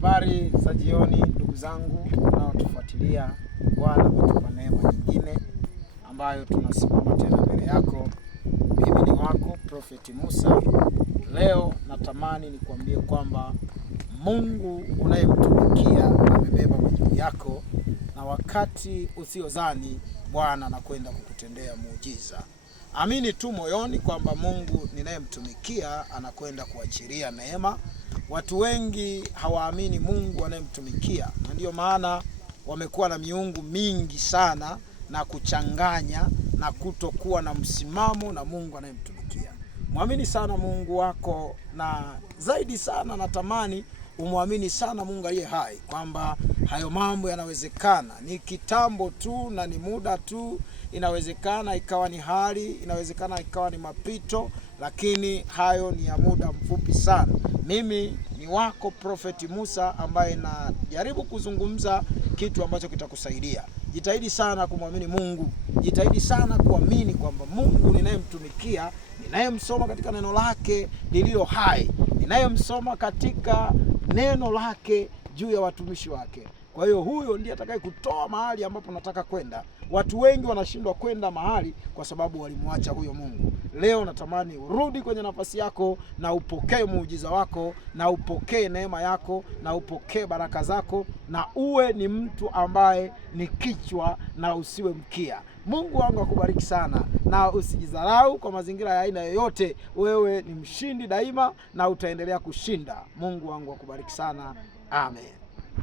Habari za jioni ndugu zangu unaotufuatilia. Bwana ametupa neema nyingine ambayo tunasimama tena mbele yako. Mimi ni wako Prophet Musa. Leo natamani nikwambie kwamba Mungu unayemtumikia amebeba majuu yako, na wakati usiozani Bwana anakwenda kukutendea muujiza. Amini tu moyoni kwamba Mungu ninayemtumikia anakwenda kuachilia neema. Watu wengi hawaamini Mungu anayemtumikia, na ndio maana wamekuwa na miungu mingi sana na kuchanganya na kutokuwa na msimamo na Mungu anayemtumikia. Muamini sana Mungu wako, na zaidi sana natamani umwamini sana Mungu aliye hai, kwamba hayo mambo yanawezekana. Ni kitambo tu na ni muda tu. Inawezekana ikawa ni hali, inawezekana ikawa ni mapito, lakini hayo ni ya muda mfupi sana. Mimi ni wako Prophet Musa ambaye najaribu kuzungumza kitu ambacho kitakusaidia. Jitahidi sana kumwamini Mungu. Jitahidi sana kuamini kwamba Mungu ninayemtumikia, ninayemsoma katika neno lake lililo hai, ninayemsoma katika neno lake juu ya watumishi wake. Kwa hiyo huyo ndiye atakaye kutoa mahali ambapo nataka kwenda. Watu wengi wanashindwa kwenda mahali kwa sababu walimwacha huyo Mungu. Leo natamani urudi kwenye nafasi yako na upokee muujiza wako, na upokee neema yako, na upokee baraka zako, na uwe ni mtu ambaye ni kichwa na usiwe mkia. Mungu wangu akubariki sana, na usijidharau kwa mazingira ya aina yoyote. Wewe ni mshindi daima na utaendelea kushinda. Mungu wangu akubariki sana. Amen.